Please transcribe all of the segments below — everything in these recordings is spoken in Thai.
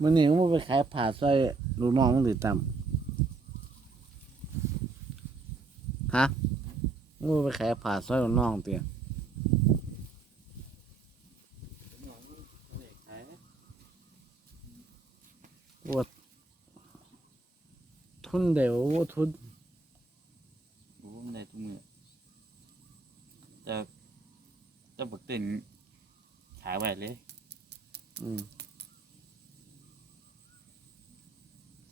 มันนี่มันไปขายผ่าซอยลูกน้องมันหรือต่ำฮะมันไปขายผ่าซอยลูกน้องเตียว่าทุนเดียวว่าทุนรู้มันได้ทุกมือแต่แต่บักเต้นขายไว้เลย อืม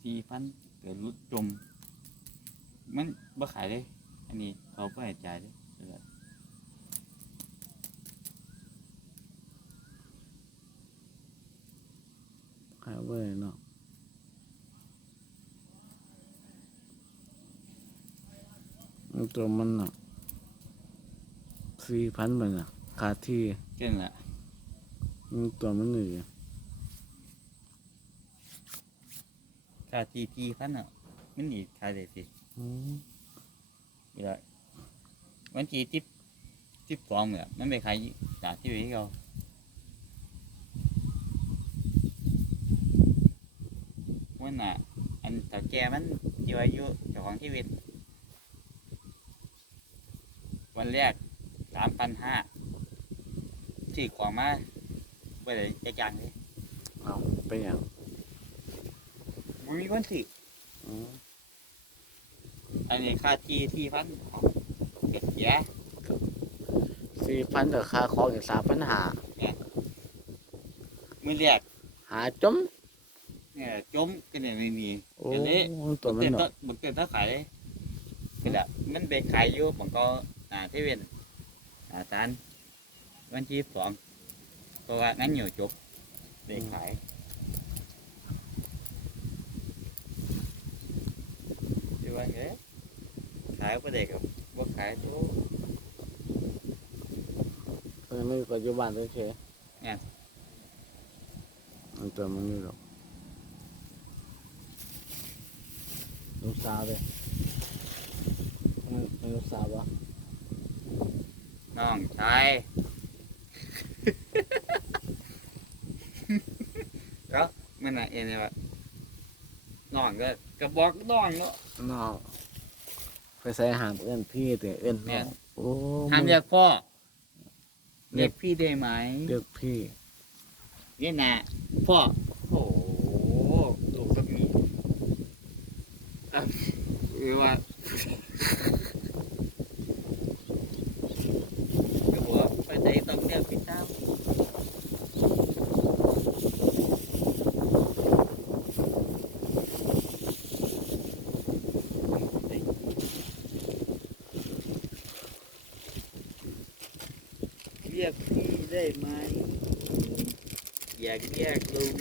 สี่พันเกิดรุดจม มันบ่ขายเลย อันนี้เขาก็ให้จ่ายเลยเออขายไว้เนาะมันตัวมันน่ะสี่พันไปน่ะค่าที่เก่งละมันตัวมันหนึ่ง ค่าทีทีพันอะมันหนีขายได้สิอืมเวลาวันที่ทิปทิปสองเนี่ยมันไปขายจากที่วิเขาวันน่ะ อันถ้าแกมันอยู่อายุเจ้าของที่วิต วันแรกสามพันห้าสี่ของมาไปเลยจะจางเลยเอาไปอย่าง มันมีคนสิอืมอันนี้ค่าที่ที่พันเก็บแย่สี่พันแต่ค่าของอีกสามพันหามือแรกหาจมเนี่ยจมกันเนี่ยไม่มีโอ้เดี๋ยวนี้ตัวมันเต็มเนาะต้นบักเต็มต้นขายเลยคือแบบมันไปขายอยู่บังก็อ่าที่เวนอ่าตานวันที่สองเพราะว่างั้นอยู่จบไปขายที่ ว่าเอ๊ะขายประเด็กกับบ่ขายตัวเออไม่ปัจจุบันโอเคเนี่ยมันตัวมันนี่หรอกลูกสาวเลยมันมันลูกสาววะน้องชายแล้วมันอะเอ็นเนี่ยว่า น้องก็ก็บอกน้องเนาะ น้องไปใส่หามเอื้อนพี่แต่เอื้อนน้แม่องน โอ้ห้ามเรียกพ่อเรียกพี่ได้ไหมเรียกพี่นี่นะพ่อโอ้โหลูกก็มีอะหรือว่าก็บอกว่าไปไหนต้องเรียกพี่เต้า เรียกพี่ได้ไหมอยากเรียกลุง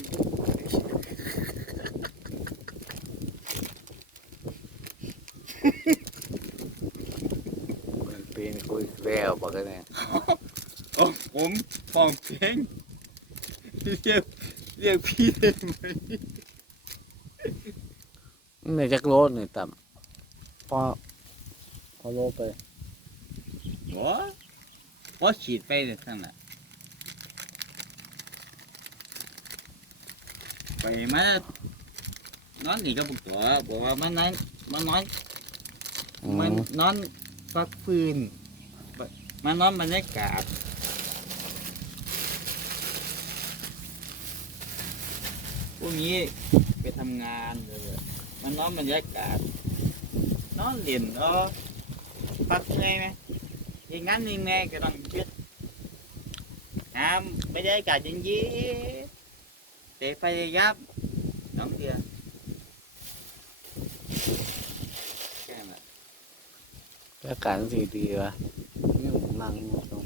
มันปีนคุยแล้วบอกกันเนี่ยโอ้ผมฟังเพลงเรียกเรียกพี่ได้ไหมในจักรโลดนี่ต่ำพอพอโลไปวะ พอฉีดไปทั้งนั้นไปมานอนนี่ก็บุกตัวบอกว่ามันนอนมันนอนอืมันนอนฟักฟืนมันนอนบรรยากาศพวกนี้ไปทำงานเลยมันนอนบรรยากาศนอนเล่นเออพักเหนื่อยไหม ยิงงั้นยิงแน่ก็ต้องคิดน้ำบรรยากาศเย็นๆแต่พยายามน้องเดียวแค่นั้น อากาศมันสีดีวะนี่ผมนั่งอยู่ตรง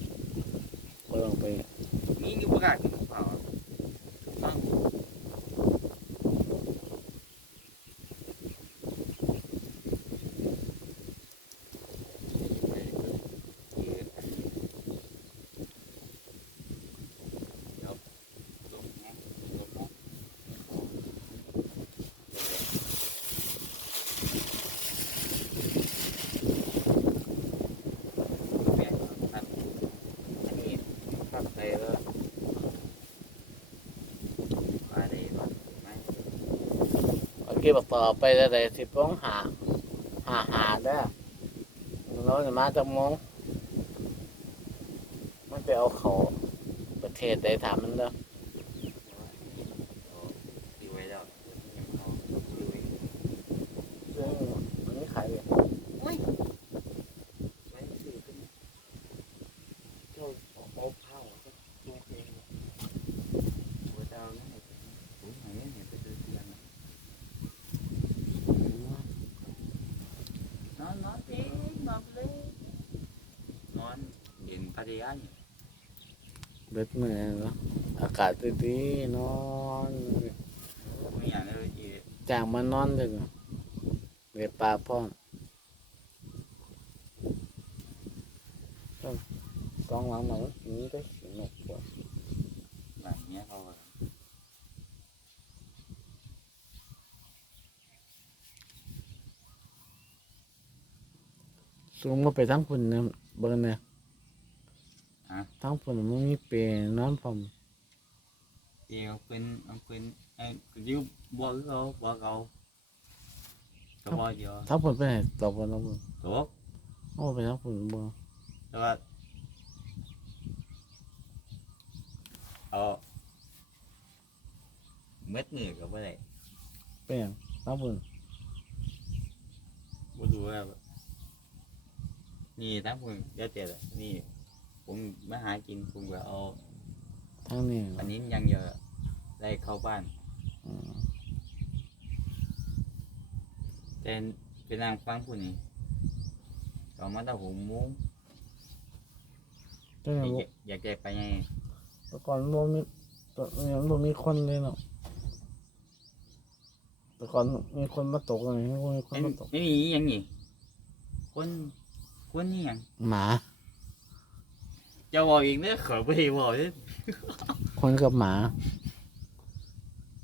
ก็ลองไป นี่นี่ประกาศกันเปล่าต้อง ตัดไปแล้ว ไป ขี่บักต่อไปได้ได้สิบโมงหาหาหาได้อเราจะมาจากโมงมันไปเอาเขาประเทศใดถามมันเด้อดีไว้แล้วยังเอาดีไว้ซึ่งมันไม่ขายเลย ไว้ซื้อขึ้นเจ้าเอาเผาก็ตัวเองหัวเจ้าเนี่ยโอ้ยไหนเนี่ยไปซื้อเตียงอะนอนนอนเองนอนเลยนอน เย็นพัทยาเนี่ยเบ็ดมือเนาะอากาศดีๆนอนไม่อยากเลยอีจ้างมานอนเลยเวปลาพร้อมกองหลังมันนี้ก็สนุกกว่าแบบเนี้ยเขาอะสูงมาไปทั้งฝุ่นเนี่ยเบิ่งเนี่ย ทั้งฝุ่นมันมีเปรย์นอนพร้อมเดี๋ยวเป็นเอาเป็นไอ้ยิ้วบอกเขาบอกเขาก็บอกเดียวทั้งฝุ่นไปไหนตอบกันทั้งฝุ่นตกโอ้ไปทั้งฝุ่นเบิ่งแต่ว่าเอาเม็ดมือก็ไม่ได้เป็นหยังทั้งฝุ่นบ่ดูว่านี่ทั้งคนเดี๋ยวเจ็ดนี่ ผมมาหากินผมก็เอาทั้งนี้อันนี้ยังเยอะได้เข้าบ้านอืมแต่เป็นนางฟังผู้นี้ก็มาตั้งหกโมงเจ้าหอน้ายากอยากจะไปไงแต่ก่อนบ่มีแต่ยังบ่มีคนเลยเนาะแต่ก่อนมีคนมาตกอะไรไม่มีคนไม่มาตกไม่มีอหยังนี่คนคนนี่ยังหมา จะบอกอีกเนี่ยขอไปบอกเลยคนกับหมา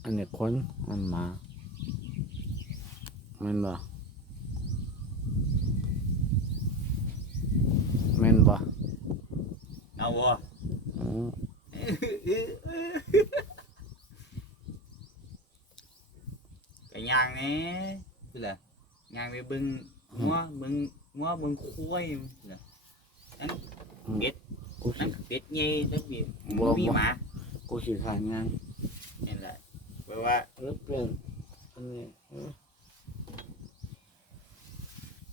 อันนี้คนมันหมาแม่นบ่แม่นบ่เอาบ่อืม cái nhang này tức là nhang về bưng mua bưng mua bưng khuôi là กูขี้ nó tết nhây nó bị บ่, bị บ่. mà กูขี้ขานงาน nên là bởi ว่าหรือเปลี่ยนอันนี้เออ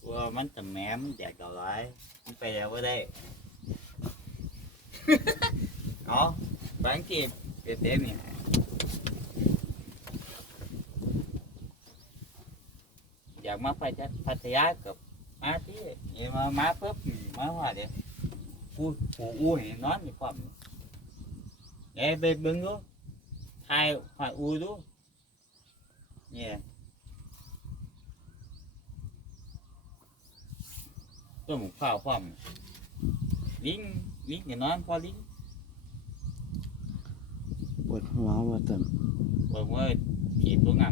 ว่ามันจะแหมมันแดกต่อไรมันไปแล้วก็ได้เนาะบางทีเป็นเต็มนี่อยากมาไปจัดพัทยากับมาที่เดี๋ยวมามาปุ๊บมาว่าเดี๋ยว กูกูอู้เห็นนอนมีความเอ้ไปเบิ่งดูถ่ายถ่ายอูดูเนี่ยตัวหมูข้าวความลิงลิงอย่านอนพอลิงปวดหัวว่าแต่บอกว่าผีตัวงา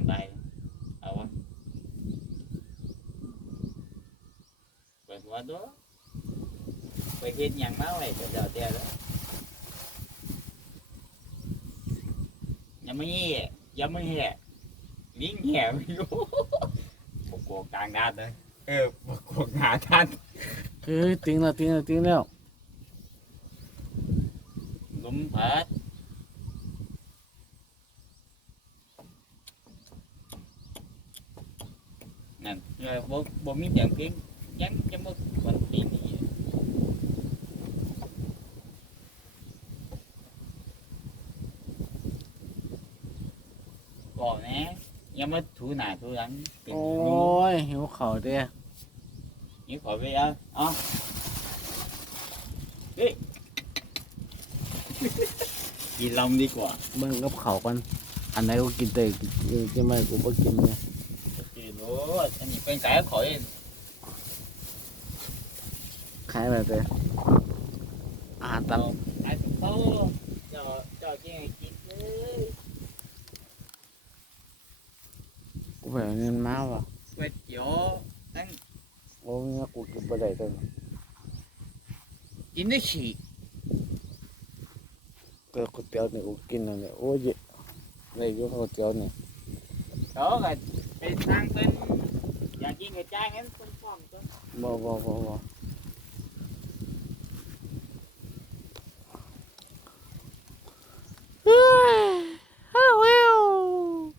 ไปเฮ็ดหยังมาไว้เดี๋ยวเดี๋ยวเดี๋ยวยังไม่เหี้ยยังไม่เหี้ยลิงเหี้ยไม่รู้บกกลางด้านเลยเออบกกหาด้านคือติ้งแล้วติ้งแล้วติ้งแล้วลุมเพิดนั่นเออบ่บ่มีเสียงเพลงยังยังบ่คนตีนี่บอกนะอ ยังมาถูหน้าถูหลังเป็นโอ้ยุงยหิวข้าวเด้อนี่ขอไปเอาเอาเฮ้ย กินลำดีกว่าเบิ่งกับข้าวกันอันไหนกูกินได้กินจะไม่กูบ่กินเนี่ยกินโอ้อันนี้เป็นไก่ขอยขายแบบเด้ออาหารตามไก่ตุ๊กโตเจ้าเจ้ากินให้กินเลย กู ไปเอาเงินมาว่ะก๋วยเตี๋ยวตั้งโอ้ยกูกินบ่ได้เด้อกินได้ฉี่เกิดก๋วยเตี๋ยวนี่กูกินแล้วเนี่ยโอ้ยได้อยู่ก๋วยเตี๋ยวนี่ đó là ไปสร้างเป็นอยากกินกระจายงั้นคนพร้อมก็บ่บ่บ่บ่